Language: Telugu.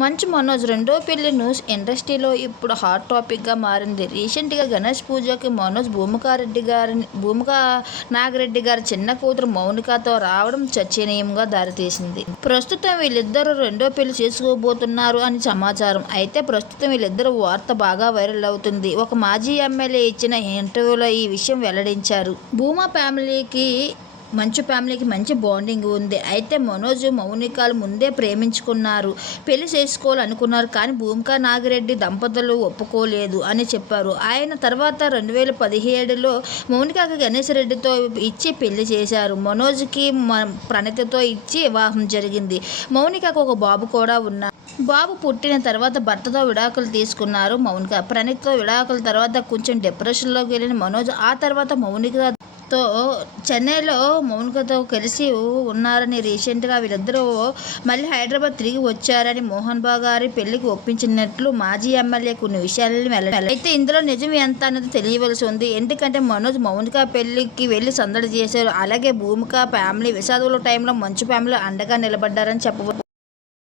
మంచు మనోజ్ రెండో పెళ్ళి న్యూస్ ఇండస్ట్రీలో ఇప్పుడు హాట్ టాపిక్గా మారింది. రీసెంట్గా గణేష్ పూజకి మనోజ్ భూమికారెడ్డి గారిని భూమికా నాగిరెడ్డి గారి చిన్న కూతురు మౌనికతో రావడం చర్చనీయంగా దారితీసింది. ప్రస్తుతం వీళ్ళిద్దరూ రెండో పెళ్ళి చేసుకోబోతున్నారు అని సమాచారం. అయితే ప్రస్తుతం వీళ్ళిద్దరు వార్త బాగా వైరల్ అవుతుంది. ఒక మాజీ ఎమ్మెల్యే ఇచ్చిన ఇంటర్వ్యూలో ఈ విషయం వెల్లడించారు. భూమా ఫ్యామిలీకి మంచు ఫ్యామిలీకి మంచి బాండింగ్ ఉంది. అయితే మనోజ్ మౌనికాలు ముందే ప్రేమించుకున్నారు. పెళ్ళి చేసుకోవాలనుకున్నారు కానీ భూమికా నాగిరెడ్డి దంపతులు ఒప్పుకోలేదు అని చెప్పారు. ఆయన తర్వాత రెండు వేల పదిహేడులో మౌనికాకి గణేష్ రెడ్డితో ఇచ్చి పెళ్ళి చేశారు. మనోజ్కి మ- ప్రణతితో ఇచ్చి వివాహం జరిగింది. మౌనికకు ఒక బాబు కూడా ఉన్నారు బాబు పుట్టిన తర్వాత భర్తతో విడాకులు తీసుకున్నారు మౌనిక. ప్రణిత్తో విడాకుల తర్వాత కొంచెం డిప్రెషన్లోకి వెళ్ళిన మనోజ్ ఆ తర్వాత మౌనిక తో చెన్నైలో మౌనికతో కలిసి ఉన్నారని రీసెంట్గా వీరిద్దరూ మళ్ళీ హైదరాబాద్ తిరిగి వచ్చారని మోహన్ బాబు గారి పెళ్ళికి ఒప్పించినట్లు మాజీ ఎమ్మెల్యే కొన్ని విషయాలను వెళ్ళాలి అయితే ఇందులో నిజం ఎంత అనేది తెలియవలసి ఉంది. ఎందుకంటే మనోజ్ మౌనిక పెళ్ళికి వెళ్ళి సందడి చేశారు. అలాగే భూమిక ఫ్యామిలీ విషాదుల టైంలో మంచు ఫ్యామిలీ అండగా నిలబడ్డారని చెప్పవచ్చు